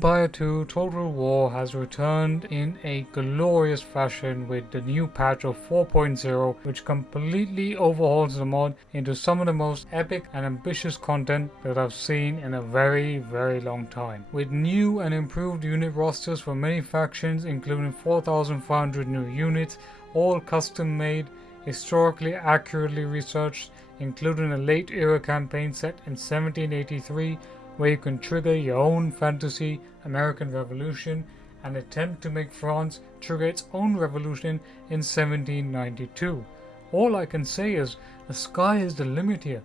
Empire 2 Total War has returned in a glorious fashion with the new patch of 4.0, which completely overhauls the mod into some of the most epic and ambitious content that I've seen in a very long time. With new and improved unit rosters for many factions, including 4,500 new units, all custom made, historically accurately researched, including a late era campaign set in 1783 where you can trigger your own fantasy American Revolution and attempt to make France trigger its own revolution in 1792. All I can say is the sky is the limit here.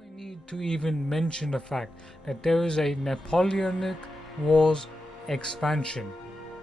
I need to even mention the fact that there is a Napoleonic Wars expansion.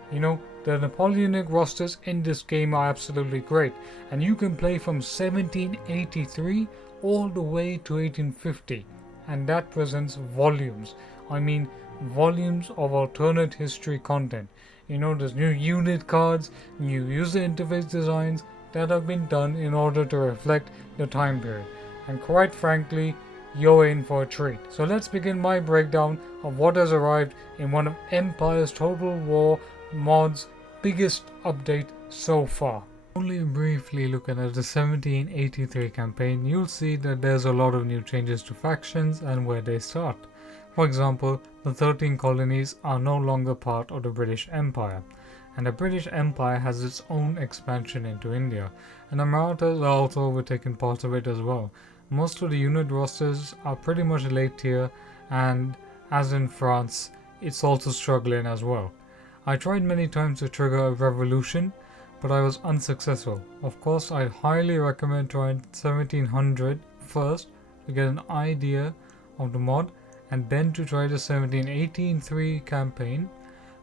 You know, the Napoleonic rosters in this game are absolutely great, and you can play from 1783 all the way to 1850. And that presents volumes. I mean, volumes of alternate history content. You know, there's new unit cards, new user interface designs that have been done in order to reflect the time period. And quite frankly, you're in for a treat. So let's begin my breakdown of what has arrived in one of Empire's Total War mod's biggest update so far. Only briefly looking at the 1783 campaign, you'll see that there's a lot of new changes to factions and where they start. For example, the 13 colonies are no longer part of the British Empire, and the British Empire has its own expansion into India, and the Marathas are also overtaking parts of it as well. Most of the unit rosters are pretty much late tier, and as in France, it's also struggling as well. I tried many times to trigger a revolution, but I was unsuccessful. Of course, I highly recommend trying 1700 first to get an idea of the mod, and then to try the 1783 campaign,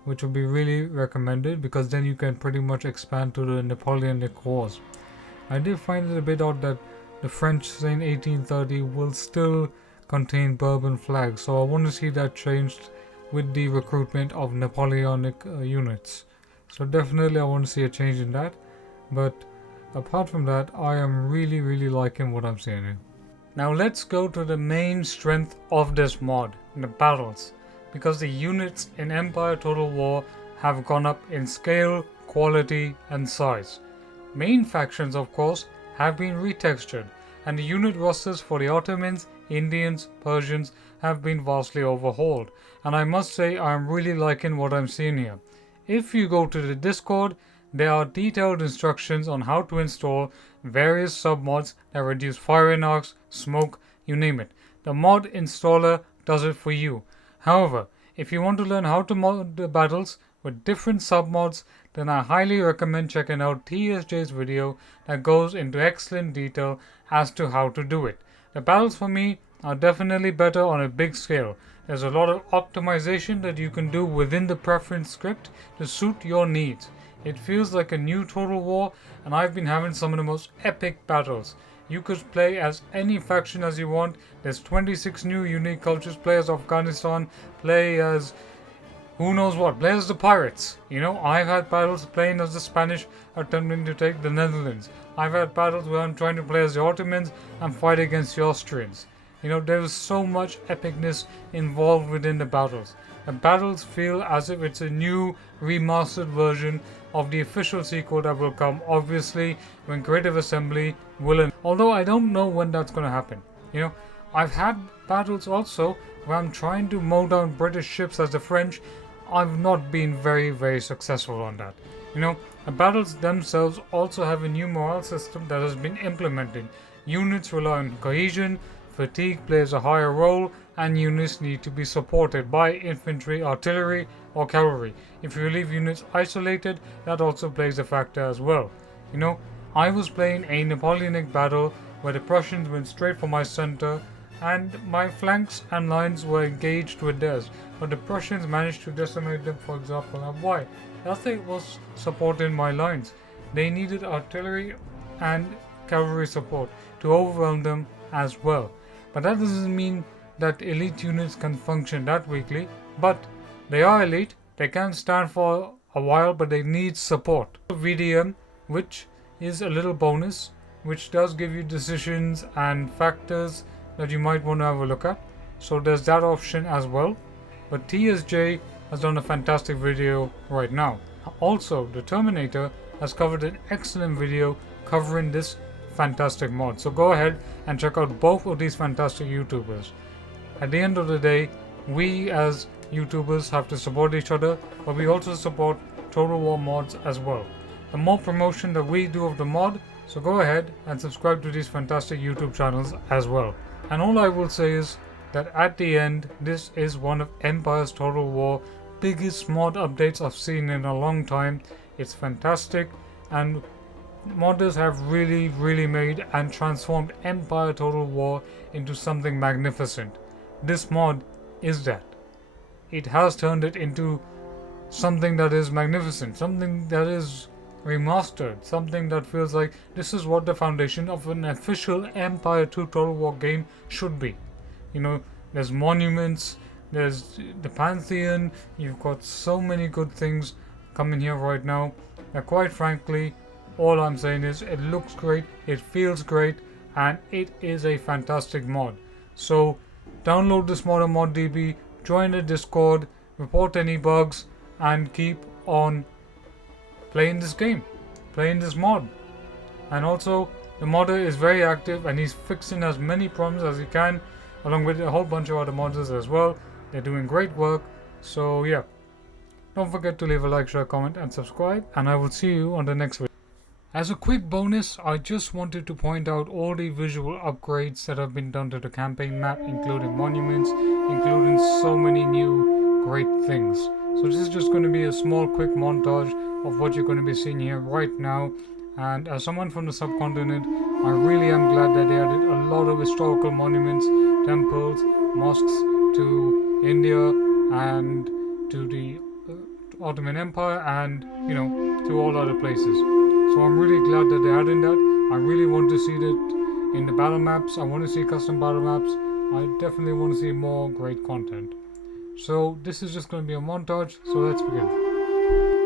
which would be really recommended because then you can pretty much expand to the Napoleonic Wars. I did find it a bit odd that the French saying 1830 will still contain Bourbon flags, so I want to see that changed with the recruitment of Napoleonic units. So definitely I want to see a change in that, but apart from that, I am really liking what I'm seeing here. Now let's go to the main strength of this mod, the battles, because the units in Empire Total War have gone up in scale, quality and size. Main factions of course have been retextured, and the unit rosters for the Ottomans, Indians, Persians have been vastly overhauled, and I must say I am really liking what I'm seeing here. If you go to the Discord, there are detailed instructions on how to install various submods that reduce firing arcs, smoke, you name it. The mod installer does it for you. However, if you want to learn how to mod the battles with different submods, then I highly recommend checking out TSJ's video that goes into excellent detail as to how to do it. The battles for me are definitely better on a big scale. There's a lot of optimization that you can do within the preference script to suit your needs. It feels like a new Total War, and I've been having some of the most epic battles. You could play as any faction as you want. There's 26 new unique cultures. Play as Afghanistan, play as who knows what, play as the pirates. You know, I've had battles playing as the Spanish attempting to take the Netherlands. I've had battles where I'm trying to play as the Ottomans and fight against the Austrians. You know, there is so much epicness involved within the battles. The battles feel as if it's a new remastered version of the official sequel that will come obviously when Creative Assembly will. Although I don't know when that's going to happen. You know, I've had battles also where I'm trying to mow down British ships as the French. I've not been very successful on that. You know, the battles themselves also have a new morale system that has been implemented. Units rely on cohesion, fatigue plays a higher role, and units need to be supported by infantry, artillery or cavalry. If you leave units isolated, that also plays a factor as well. You know, I was playing a Napoleonic battle where the Prussians went straight for my center and my flanks and lines were engaged with theirs, but the Prussians managed to decimate them, for example. And why? Nothing was supporting my lines. They needed artillery and cavalry support to overwhelm them as well. But that doesn't mean that elite units can function that weakly, but they are elite, they can stand for a while, but they need support. VDM, which is a little bonus, which does give you decisions and factors that you might want to have a look at. So there's that option as well. But TSJ has done a fantastic video right now. Also, the Terminator has covered an excellent video covering this fantastic mod. So go ahead and check out both of these fantastic YouTubers. At the end of the day, we as YouTubers have to support each other, but we also support Total War mods as well. The more promotion that we do of the mod, so go ahead and subscribe to these fantastic YouTube channels as well. And all I will say is that at the end, this is one of Empire's Total War biggest mod updates I've seen in a long time. It's fantastic, and modders have really made and transformed Empire Total War into something magnificent. This mod is that. It has turned it into something that is magnificent, something that is remastered, something that feels like this is what the foundation of an official Empire 2 Total War game should be. You know, there's monuments, there's the Pantheon, you've got so many good things coming here right now. Now, quite frankly, all I'm saying is it looks great, it feels great, and it is a fantastic mod. So download this mod on ModDB, join the Discord, report any bugs, and keep on playing this game, playing this mod. And also, the modder is very active and he's fixing as many problems as he can, along with a whole bunch of other modders as well. They're doing great work. So yeah, don't forget to leave a like, share, comment, and subscribe, and I will see you on the next video. As a quick bonus, I just wanted to point out all the visual upgrades that have been done to the campaign map, including monuments, including so many new great things. So this is just going to be a small quick montage of what you're going to be seeing here right now. And as someone from the subcontinent, I really am glad that they added a lot of historical monuments, temples, mosques to India and to the Ottoman Empire, and you know, to all other places. So I'm really glad that they're adding that. I really want to see that in the battle maps. I want to see custom battle maps. I definitely want to see more great content. So this is just going to be a montage, so let's begin.